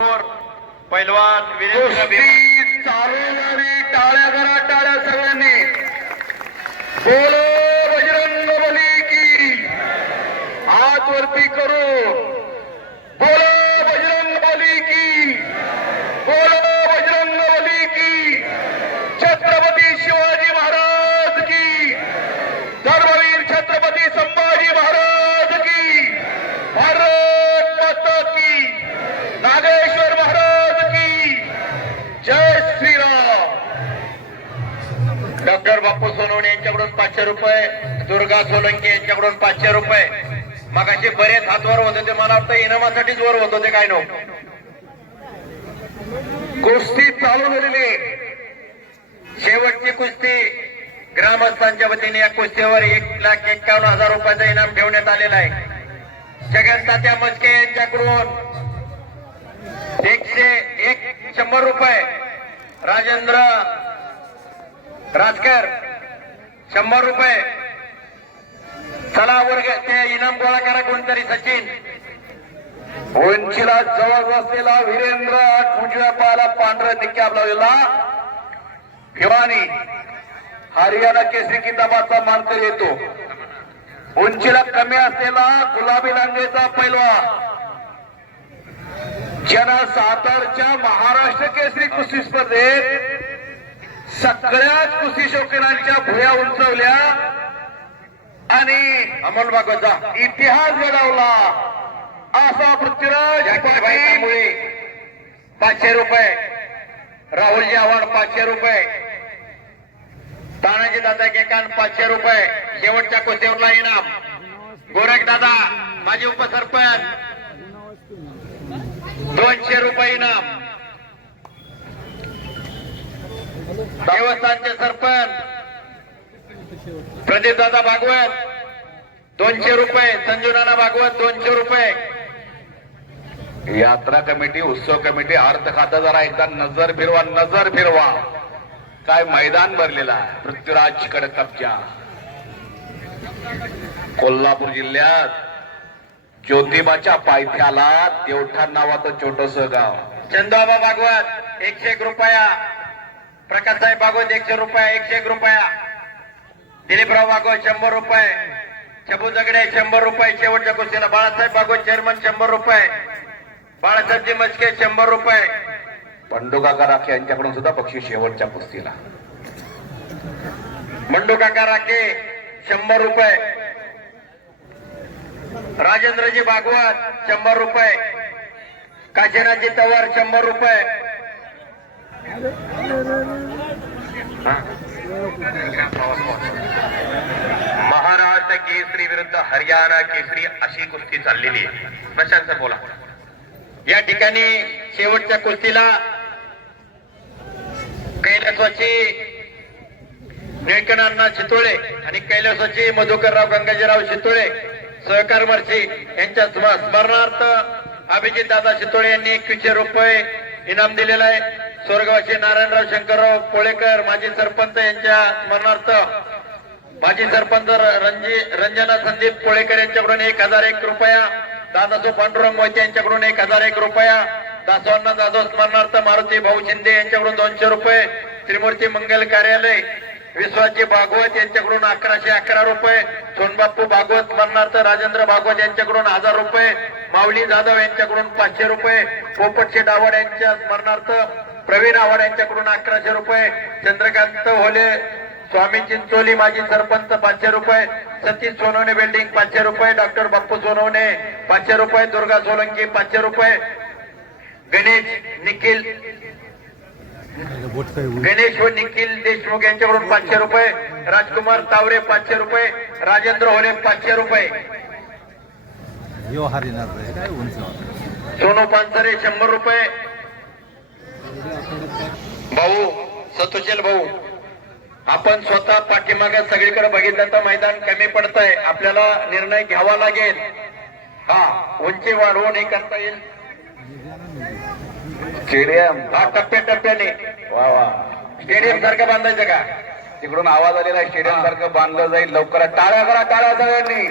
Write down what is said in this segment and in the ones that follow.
पैलवान वीरेंद्र चालवणारी टाळ्या करा, टाळ्या सगळ्यांनी. बोलो बजरंग बली की. हात वरती करू. बोलो बजरंग बली की. बोलो बजरंग बली की. छत्रपती शिवाजी महाराज की. धर्मवीर छत्रपती संभाजी महाराज की. भारत माता की. नागेश्वर महाराज की जय श्रीराम. डॉक्टर बापू सोनवणे यांच्याकडून 500 रुपये, दुर्गा सोलंकी यांच्याकडून 500 रुपये. मगाशी बरेच हात वर होत होते, मला वाटतं इनामासाठीच वर होत होते काय नो. कुस्ती चालू झालेली आहे. शेवटची कुस्ती ग्रामस्थांच्या वतीने या कुस्तीवर 1,51,000 रुपयाचं इनाम ठेवण्यात आलेलं आहे. जगन तात्या मस्के यांच्याकडून 100 रुपये, राजेंद्र राजकर 100 रुपये. चला वर्ग ते इनाम गोळा करा कोणतरी. सचिन उंचीला जवळ असलेला वीरेंद्र, उजव्या पायाला पांढरा निक्याब लावलेला भिवानी हरियाणा केसरी किताबाचा मानकरी येतो. उंचीला कमी असलेला गुलाबी लांगेचा पैलवान ज्यानं सातारच्या महाराष्ट्र केसरी कुस्ती स्पर्धेत सगळ्याच कुस्ती शौकीनांच्या भुया उंचवल्या आणि अमोल भागवतचा इतिहास घडवला असा पृथ्वीराज त्यामुळे 500 रुपये. राहुलजी आव्हाड 500 रुपये. तानाजी दादा केकान 500 रुपये. शेवटच्या कुस्तीवरला इनाम गोरख दादा माजी उपसरपंच 200 रुपये इनाम. देवस्थानचे सरपंच प्रदीप दादा भागवत 200 रुपये. संजू नाना भागवत 200 रुपये. यात्रा कमिटी, उत्सव कमिटी, अर्थ खातं जरा एकदा नजर फिरवा, नजर फिरवा. काय मैदान भरलेला आहे. पृथ्वीराज कडे कब्जा. कोल्हापूर जिल्ह्यात ज्योतिबाच्या पायथ्याला देवठाण नावाचं छोटस गाव. चंदूबाबा भागवत 101 रुपया. प्रकाशसाहेब भागवत 100 रुपया. 101 रुपया. दिलीपराव भागवत 100 रुपये. शबू जगडे 100 रुपये. शेवटच्या कुस्तीला बाळासाहेब भागवत चेअरमन 100 रुपये. बाळासाहेबजी मस्के 100 रुपये. बंडू काका राखे यांच्याकडून सुद्धा बक्षीस शेवटच्या कुस्तीला. मंडू काका राखे 100 रुपये. राजेंद्रजी भागवत 100 रुपये. काशीनाथजी तवर 100 रुपये. महाराष्ट्र केसरी विरुद्ध हरियाणा केसरी अशी कुस्ती चाललेली आहे. प्रशांत सर बोला. या ठिकाणी शेवटच्या कुस्तीला कैलासवाची निळकणांना चितोळे आणि कैलासवाची मधुकरराव गंगाजीराव चितोळे सहकार मर्ची यांच्या स्मरणार्थ अभिजित दादा चितोळे यांनी 2100 रुपये इनाम दिलेलं आहे. स्वर्गवासी नारायणराव शंकरराव पोळेकर माजी सरपंच यांच्या स्मरणार्थ माजी सरपंच रंजना संदीप पोळेकर यांच्याकडून 1001 रुपया. दादासो पांडुरंग मोहिते यांच्याकडून 1001 रुपया. दासवांना जाधव स्मरणार्थ मारुती भाऊ शिंदे यांच्याकडून 200 रुपये. त्रिमूर्ती मंगल कार्यालय विश्वाजी भागवत यांच्याकडून 1111 रुपये. सोनबापू भागवत स्मरणार्थ राजेंद्र भागवत यांच्याकडून 1000 रुपये. माऊली जाधव यांच्याकडून 500 रुपये. पोपटशेठ आव्हाड यांच्या स्मरणार्थ प्रवीण आव्हाड यांच्याकडून 1100 रुपये. चंद्रकांत होले स्वामी चिंचोली माजी सरपंच 500 रुपये. सतीश सोनवणे बिल्डिंग 500 रुपये. डॉक्टर बाप्पू सोनवणे 500 रुपये. दुर्गा सोलंकी 500 रुपये. गणेश व निखिल देशमुख यांच्याकडून 500 रुपये. राजकुमार तावरे 500 रुपये. राजेंद्र होले 500 रुपये. सोनू पानसरे 100 रुपये. भाऊ सतुशील भाऊ, आपण स्वतः पाठीमागे सगळीकडे बघितलं तर मैदान कमी पडतंय. आपल्याला निर्णय घ्यावा लागेल. उंची वाढवून हे करता येईल. स्टेडियम टप्प्याटप्प्याने वा वा. स्टेडियम सारखं बांधायचं का? तिकडून आवाज आलेला स्टेडियम सारखं बांधलं जाईल. लवकरात टाळ्या करा, टाळ्या सगळ्यांनी.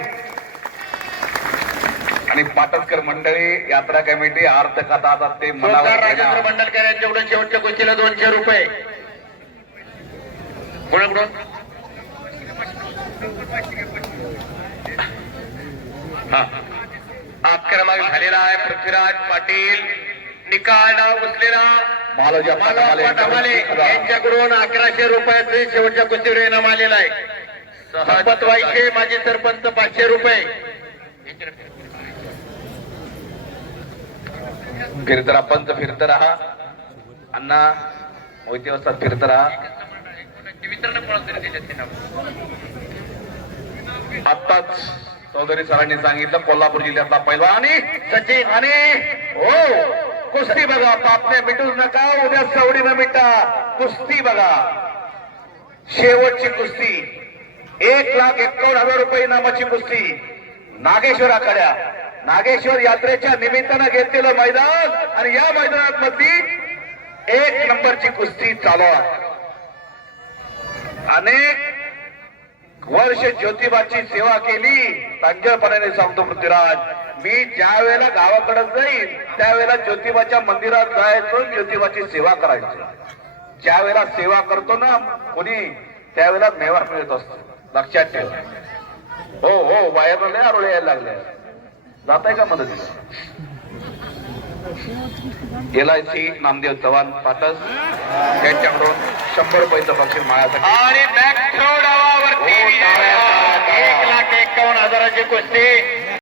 आणि पाटसकर मंडळी यात्रा कमिटी अर्थ कथा आता ते जोरदार राजेंद्र मनावर मंडलकर यांच्याकडून शेवटच्या कुस्तीला 200 रुपये. कोणाकडून? हा आक्रमक झालेला आहे पृथ्वीराज पाटील. निकाल डाव बसलेला बालाजी माले यांच्याकडून 1100 रुपयाचे शेवटच्या कुस्तीवर इनाम आलेलं आहे. संपत वाईचे माजी सरपंच 500 रुपये. फिरत राहा पंच, फिरत राहा अण्णा, मोहिते वस्तात फिरत राहा. आत्ताच चौधरी सरांनी सांगितलं कोल्हापूर जिल्ह्यातला पहिला आणि सचिन आणि हो कुस्ती बघा, पापण्या मिटूच नका, उद्या सवडी न मिटा. कुस्ती बघा, शेवटची कुस्ती 1,51,000 रुपये इनामाची कुस्ती नागेश्वराकडे. नागेश्वर यात्रेच्या निमित्तानं घेतलेलं मैदान आणि या मैदानात मधली 1 नंबरची कुस्ती चालू आहे. अनेक वर्ष ज्योतिबाची सेवा केली. तांजळपणाने सांगतो पृथ्वीराज, मी ज्या वेळेला गावाकडे जाईल त्यावेळेला ज्योतिबाच्या मंदिरात जायचं, ज्योतिबाची सेवा करायची. ज्या वेळेला सेवा करतो ना कोणी त्यावेळेला मेवा मिळत असतो, लक्षात ठेव. हो हो बाहेर लय आरोळे यायला लागले. जात आहे का मदतीला? LIC नामदेव चव्हाण पाटस यांच्याकडून 100 रुपयाचं बक्षीस मायासाठी. आणि बॅक थ्रो डावावरती 1,51,000 कुस्ती